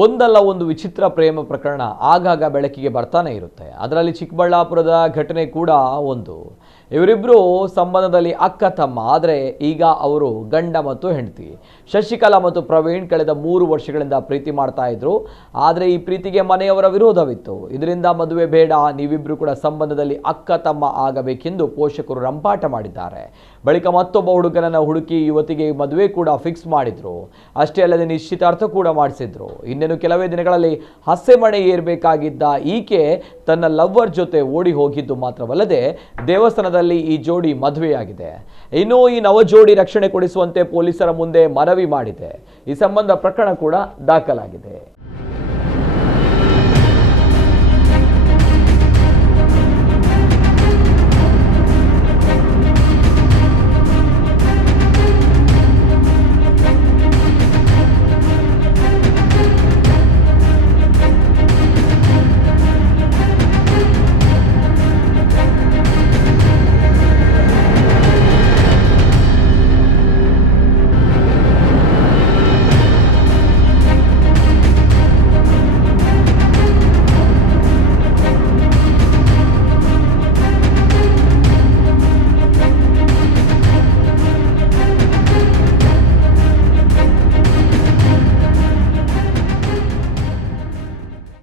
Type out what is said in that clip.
ಒಂದಲ್ಲ ಒಂದು ವಿಚಿತ್ರ ಪ್ರೇಮ ಪ್ರಕರಣ ಆಗಾಗ ಬೆಳಕಿಗೆ ಬರ್ತಾನೆ ಇರುತ್ತೆ. ಅದರಲ್ಲಿ ಚಿಕ್ಕಬಳ್ಳಾಪುರದ ಘಟನೆ ಕೂಡ ಒಂದು. ಇವರಿಬ್ಬರು ಸಂಬಂಧದಲ್ಲಿ ಅಕ್ಕ ತಮ್ಮ, ಆದರೆ ಈಗ ಅವರು ಗಂಡ ಮತ್ತು ಹೆಂಡತಿ. ಶಶಿಕಲಾ ಮತ್ತು ಪ್ರವೀಣ್ ಕಳೆದ 3 ವರ್ಷಗಳಿಂದ ಪ್ರೀತಿ ಮಾಡ್ತಾ ಇದ್ರು. ಆದರೆ ಈ ಪ್ರೀತಿಗೆ ಮನೆಯವರ ವಿರೋಧವಿತ್ತು. ಇದರಿಂದ ಮದುವೆ ಬೇಡ, ನೀವಿಬ್ಬರು ಕೂಡ ಸಂಬಂಧದಲ್ಲಿ ಅಕ್ಕ ತಮ್ಮ ಆಗಬೇಕೆಂದು ಪೋಷಕರು ರಂಪಾಟ ಮಾಡಿದ್ದಾರೆ. ಬಳಿಕ ಮತ್ತೊಬ್ಬ ಹುಡುಗನನ್ನು ಹುಡುಕಿ ಯುವತಿಗೆ ಮದುವೆ ಕೂಡ ಫಿಕ್ಸ್ ಮಾಡಿದ್ರು. ಅಷ್ಟೇ ಅಲ್ಲದೆ ನಿಶ್ಚಿತಾರ್ಥ ಕೂಡ ಮಾಡಿಸಿದ್ರು. ಇನ್ನೇನು ಕೆಲವೇ ದಿನಗಳಲ್ಲಿ ಹಸೆಮಣೆ ಏರಬೇಕಾಗಿದ್ದ ಈಕೆ ತನ್ನ ಲವ್ವರ್ ಜೊತೆ ಓಡಿ ಹೋಗಿದ್ದು ಮಾತ್ರವಲ್ಲದೆ ದೇವಸ್ಥಾನದಲ್ಲಿ ಈ ಜೋಡಿ ಮದುವೆಯಾಗಿದೆ. ಇನ್ನು ಈ ನವ ಜೋಡಿ ರಕ್ಷಣೆ ಕೊಡಿಸುವಂತೆ ಪೊಲೀಸರ ಮುಂದೆ ಮನವಿ ಮಾಡಿದೆ. ಈ ಸಂಬಂಧ ಪ್ರಕರಣ ಕೂಡ ದಾಖಲಾಗಿದೆ.